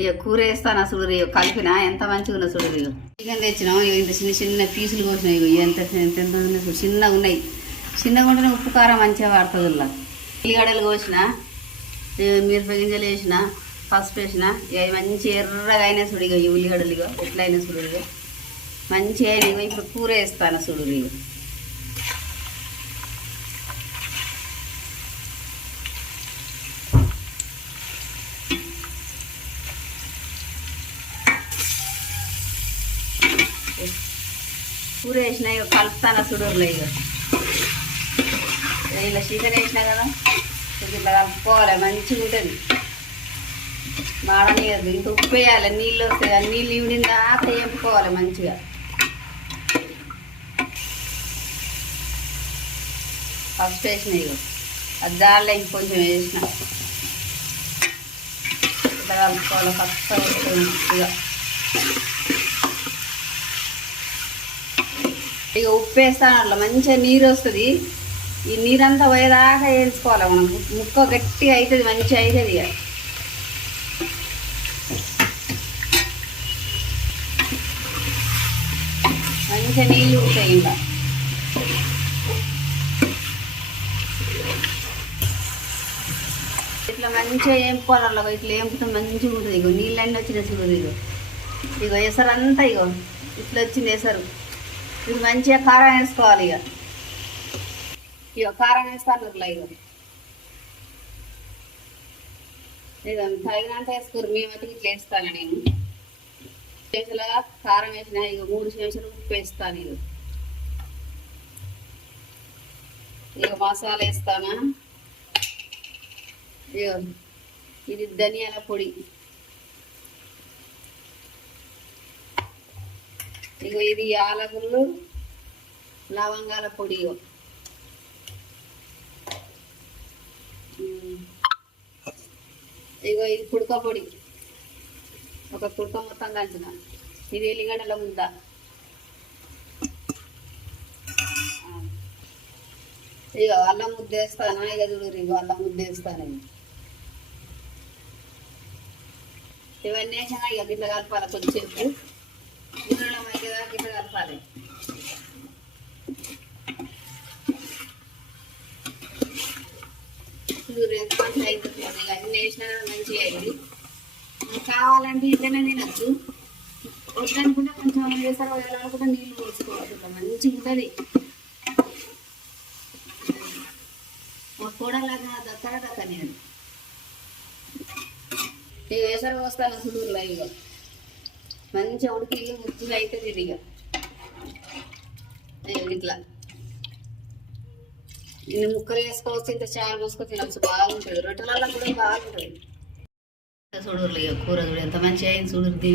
ఇక కూర వేస్తాను అసలు కలిపిన ఎంత మంచిగా ఉన్నా చూడు. ఇక చికెన్ తెచ్చినాం, ఇంత చిన్న చిన్న పీసులు కోసినాయి. ఇక ఎంత ఎంత ఎంత ఉన్నాయి, చిన్నగా ఉన్నాయి. చిన్నగా ఉంటేనే ఉప్పు కారం మంచిగా పడుతుంది. ఇలా ఉల్లిగడ్డలు కోసిన, మిరప గింజలు వేసిన, పసుపు వేసిన. ఇక మంచి ఎర్రగా అయినా చూడు. ఇక ఈ ఉల్లిగడ్డలు ఇక ఎట్లా అయినా చూడు. ఇక మంచిగా అయినా. ఇక ఇప్పుడు కూర వేస్తాను చూడు. ఇక కూర వేసిన ఇక కలుపుతాను చూడర్లే. ఇక ఇలా చికెన్ వేసినా కదా, ఇట్లా కలుపుకోవాలి. మంచిగా ఉంటుంది, మాడనీయదు. ఇంత ఉప్పు వేయాలి, నీళ్ళు వస్తాయి. ఆ నీళ్ళు ఈవినింగ్ దాకా వేపుకోవాలి మంచిగా. ఫస్ట్ వేసిన ఇక అది దానిలో ఇంకొంచెం వేసిన ఇట్లా కలుపుకోవాలి. ఫస్ట్ ఇక ఇక ఉప్పు వేస్తాను. అట్లా మంచిగా నీరు వస్తుంది. ఈ నీరంతా పోయేదాకా వేసుకోవాలి మనం. ముక్క గట్టిగా అవుతుంది, మంచిగా అవుతుంది. ఇక మంచిగా నీళ్ళు ఉంటాయి. ఇంకా ఇట్లా మంచిగా వేపుకోవాలి. అట్లా ఇట్లా వేపుతే మంచిగా ఉంటుంది. ఇగో నీళ్ళన్నీ వచ్చిన చూడు. ఇగో ఎసరు అంతా ఇగో ఇట్లా వచ్చింది ఎసరు. ఇది మంచిగా కారం వేసుకోవాలి. ఇక కారం వేస్తాను. ఇట్లా ఇక తగినంత వేసుకోరు. మేమైతే ఇట్లా వేస్తాను నేను. చెంచాల కారం వేసిన, ఇక 3 చెంచాలు ఉప్పు వేస్తాను. ఇక మసాలా వేస్తానా. ఇక ఇది ధనియాల పొడి. ఇగో ఇది యాలకులు, లవంగాల పొడి. ఇగో ఇది కుడక పొడి, ఒక కుడక మొత్తం దంచిన. ఇది ఎల్లిగడ్డల ముద్ద. ఇక అల్లం ముద్ద వేస్తాను. ఇక చూడు, ఇగో అల్లం ముద్ద వేస్తాను. ఇవన్నీ వేసినా ఇక గిట్ల కలపాలి. కొంచెంసేపు గిన్నెలో మైదా గిట్ల కలపాలి. చూడు ఎంత మంచిగా అవుతుంది. ఇక అన్నీ వేసినా మంచిగా అయింది. కావాలంటే ఇట్లనే తినచ్చు, వద్దనుకుంటే కొంచెం వేసారు వేయాలనుకుంటే నీళ్ళు పోసుకోవాలి. ఇట్లా మంచిగా ఉంటుంది. మా కూడలాగా దక్క నేను ఇక వేసరి పోస్తాను సుడూరులో. ఇక మంచిగా ఉడికి ముద్దుగా అవుతుంది. ఇది ఇట్లా ఇన్ని ముక్కలు వేసుకోవచ్చు, ఇంత చాలు పోసుకొని తినచ్చు. బాగుంటుంది, రొట్టెలలో కూడా బాగుంటుంది. చూడర్లు ఇక కూర చూడు ఎంత మంచిగా అయింది. చూడుద్ది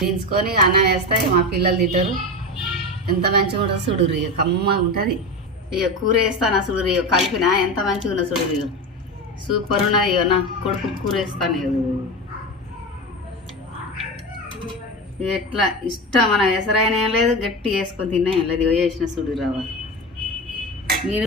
తీసుకొని అన్నం వేస్తే మా పిల్లలు తింటారు. ఎంత మంచిగా ఉంటుంది చూడుర్రు. ఇక కమ్మగా ఉంటుంది. ఇక కూర వేస్తాను చూడు. ఇక కలిపిన ఎంత మంచిగా ఉన్నది చూడు. ఇక సూపర్ ఉన్నది. ఇక నా కొడుకు కూర వేస్తాను. ఇక ఎట్లా ఇష్టం మనం ఎసరైనా ఏం లేదు, గట్టి వేసుకొని తిన్నా ఏం లేదు. ఇక వేసిన చూడు రావాలి మీరు.